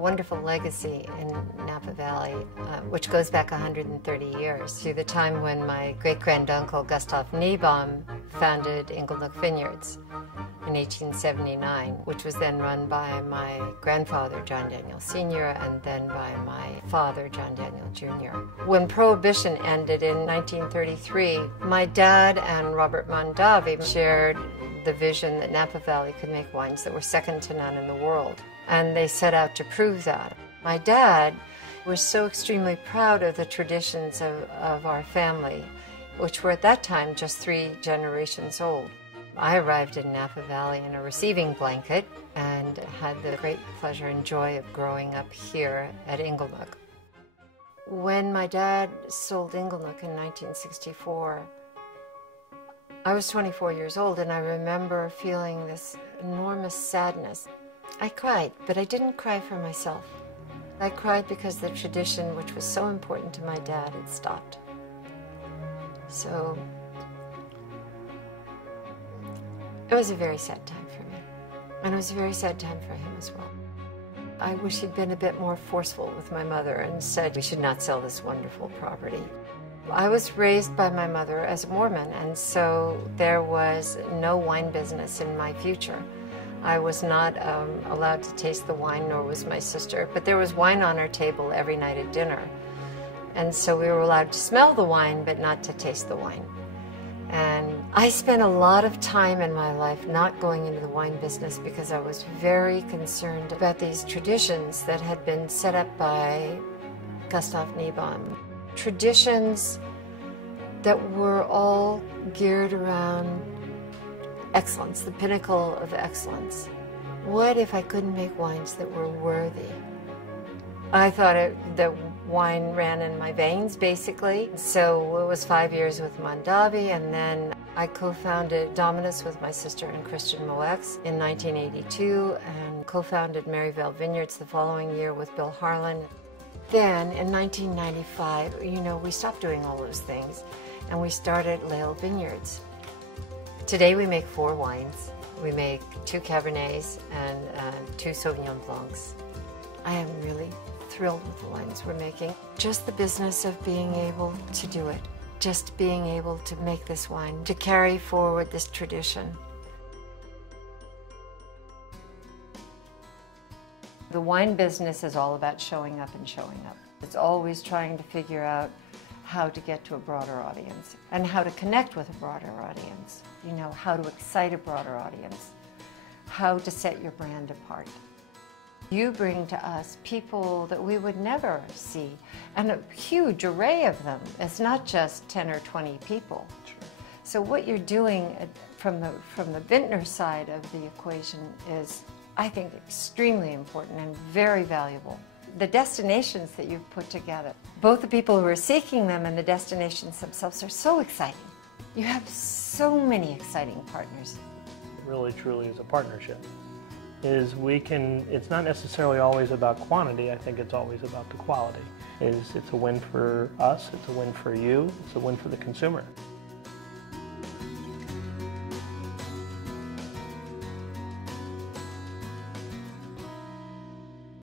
wonderful legacy in Napa Valley, which goes back 130 years to the time when my great-granduncle Gustav Niebaum founded Lail Vineyards in 1879, which was then run by my grandfather, John Daniel Sr., and then by my father, John Daniel Jr. When Prohibition ended in 1933, my dad and Robert Mondavi shared the vision that Napa Valley could make wines that were second to none in the world, and they set out to prove that. My dad was so extremely proud of the traditions of our family, which were at that time just 3 generations old. I arrived in Napa Valley in a receiving blanket and had the great pleasure and joy of growing up here at Inglenook. When my dad sold Inglenook in 1964, I was 24 years old, and I remember feeling this enormous sadness. I cried, but I didn't cry for myself. I cried because the tradition, which was so important to my dad, had stopped. So it was a very sad time for me, and it was a very sad time for him as well. I wish he'd been a bit more forceful with my mother and said we should not sell this wonderful property. I was raised by my mother as a Mormon, and so there was no wine business in my future. I was not allowed to taste the wine, nor was my sister, but there was wine on our table every night at dinner. And so we were allowed to smell the wine, but not to taste the wine. And I spent a lot of time in my life not going into the wine business because I was very concerned about these traditions that had been set up by Gustav Niebaum. Traditions that were all geared around excellence, the pinnacle of excellence. What if I couldn't make wines that were worthy? I thought that wine ran in my veins, basically. So it was 5 years with Mondavi, and then I co-founded Dominus with my sister and Christian Moex in 1982, and co-founded Lail of Lail Vineyards the following year with Bill Harlan. Then in 1995, we stopped doing all those things, and we started Lail Vineyards. Today we make 4 wines. We make 2 Cabernets and 2 Sauvignon Blancs. I am really thrilled with the wines we're making. Just the business of being able to do it, just being able to make this wine, to carry forward this tradition. The wine business is all about showing up and showing up. It's always trying to figure out how to get to a broader audience and how to connect with a broader audience. How to excite a broader audience, how to set your brand apart. You bring to us people that we would never see, and a huge array of them. It's not just 10 or 20 people. Sure. So what you're doing from the vintner side of the equation is, I think, extremely important and very valuable. The destinations that you've put together, both the people who are seeking them and the destinations themselves, are so exciting. You have so many exciting partners. It really, truly is a partnership. It's not necessarily always about quantity, I think it's always about the quality. It's a win for us, it's a win for you, it's a win for the consumer.